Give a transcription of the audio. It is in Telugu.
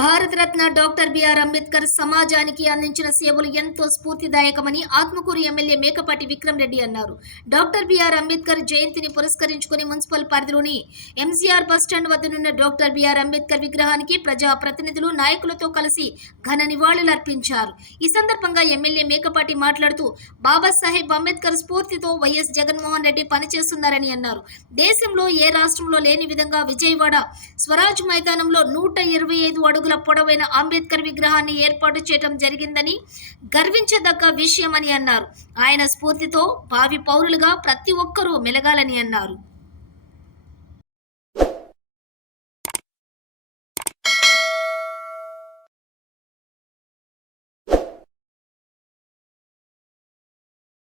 భారతరత్న డాక్టర్ బిఆర్ అంబేద్కర్ సమాజానికి అందించిన సేవలు ఎంతో స్ఫూర్తిదాయకమని ఆత్మకూరు ఎమ్మెల్యే మేకపాటి విక్రమ్ రెడ్డి అన్నారు. డాక్టర్ బిఆర్ అంబేద్కర్ జయంతిని పురస్కరించుకుని మున్సిపల్ పరిధిలోని ఎంసీఆర్ బస్టాండ్ వద్దనున్న డాక్టర్ బిఆర్ అంబేద్కర్ విగ్రహానికి ప్రజా ప్రతినిధులు నాయకులతో కలిసి ఘన నివాళులర్పించారు ఈ సందర్భంగా ఎమ్మెల్యే మేకపాటి మాట్లాడుతూ బాబాసాహెబ్ అంబేద్కర్ స్ఫూర్తితో వైఎస్ జగన్మోహన్ రెడ్డి పనిచేస్తున్నారని అన్నారు. దేశంలో ఏ రాష్ట్రంలో లేని విధంగా విజయవాడ స్వరాజ్ మైదానంలో నూట ఇరవై ఐదు అడుగు పొడవైన అంబేద్కర్ విగ్రహాన్ని ఏర్పాటు చేయడం జరిగిందని గర్వించదగ్గ విషయమని అన్నారు. ఆయన స్ఫూర్తితో భావి పౌరులుగా ప్రతి ఒక్కరూ మెలగాలని అన్నారు.